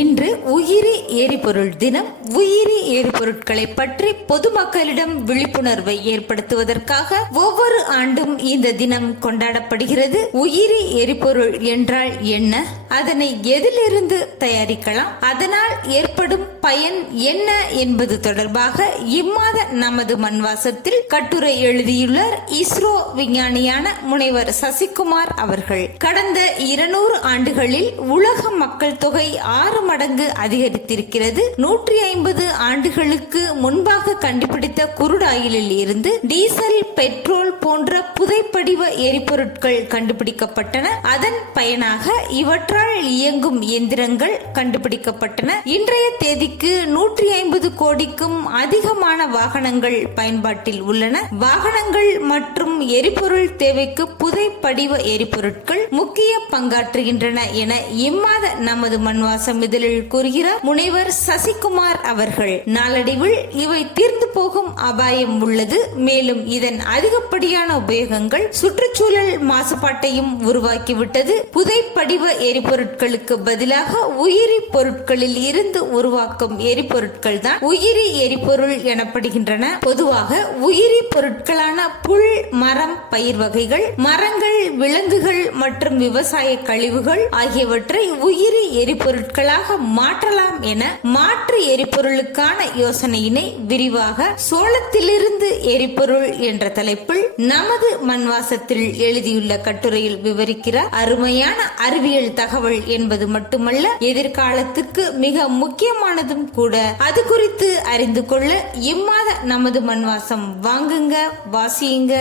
இன்று உயிரி எரிபொருள் தினம். உயிரி எரிபொருட்களை பற்றி பொதுமக்களிடம் விழிப்புணர்வை ஏற்படுத்துவதற்காக ஒவ்வொரு ஆண்டும் இந்த தினம் கொண்டாடப்படுகிறது. உயிரி எரிபொருள் என்றால் என்ன, அதனை எதிலிருந்து தயாரிக்கலாம், அதனால் ஏற்படும் பயன் என்ன என்பது தொடர்பாக இம்மாத நமது மண்வாசத்தில் கட்டுரை எழுதியுள்ளார் இஸ்ரோ விஞ்ஞானியான முனைவர் சசிகுமார் அவர்கள். கடந்த 200 ஆண்டுகளில் உலக மக்கள் தொகை 6 மடங்கு அதிகரித்திருக்கிறது. 150 ஆண்டுகளுக்கு முன்பாக கண்டுபிடித்த குருடாயிலில் இருந்து டீசல், பெட்ரோல் போன்ற புதைப்படிவ எரிபொருட்கள் கண்டுபிடிக்கப்பட்டன. அதன் பயனாக இவற்றால் இயங்கும் இயந்திரங்கள் கண்டுபிடிக்கப்பட்டன. இன்றைய தேதிக்கு 150 கோடிக்கும் அதிகமான வாகனங்கள் பயன்பாட்டில் உள்ளன. வாகனங்கள் மற்றும் எரிபொருள் தேவைக்கு புதைப்படிவ எரிபொருட்கள் முக்கிய பங்காற்றுகின்றன என இம்மாத நமது மண்வாசம் இதழில் கூறுகிறார் முனைவர் சசிகுமார் அவர்கள். நாளடைவில் இவை தீர்ந்து போகும் அபாயம் உள்ளது. மேலும் இதன் அதிகப்படியான உபயோகங்கள் சுற்றுச்சூழல் மாசுபாட்டையும் உருவாக்கிவிட்டது. புதைப்படிவ எரிபொருட்களுக்கு பதிலாக உயிரி பொருட்களில் இருந்து உருவாக்கும் எரிபொருட்கள் தான் உயிரி எரிபொருள் எனப்படுகின்றன. பொதுவாக உயிரி பொருட்களான புல், மரம், பயிர் வகைகள், மரங்கள், விலங்குகள் மற்றும் விவசாய கழிவுகள் ஆகியவற்றை உயிரி எரிபொருட்களாக மாற்றலாம் என மாற்று எரிபொருளுக்கான யோசனையினை விரிவாக சோளத்திலிருந்து எரிபொருள் என்ற தலைப்பில் நமது மண்வாசத்தில் எழுதியுள்ள கட்டுரையில் விவரிக்கிறார். அருமையான அறிவியல் தகவல் என்பது மட்டுமல்ல, எதிர்காலத்துக்கு மிக முக்கியமானதும் கூட. அது குறித்து அறிந்து கொள்ள இம்மாத நமது மண்வாசம் வாங்குங்க, வாசியுங்க.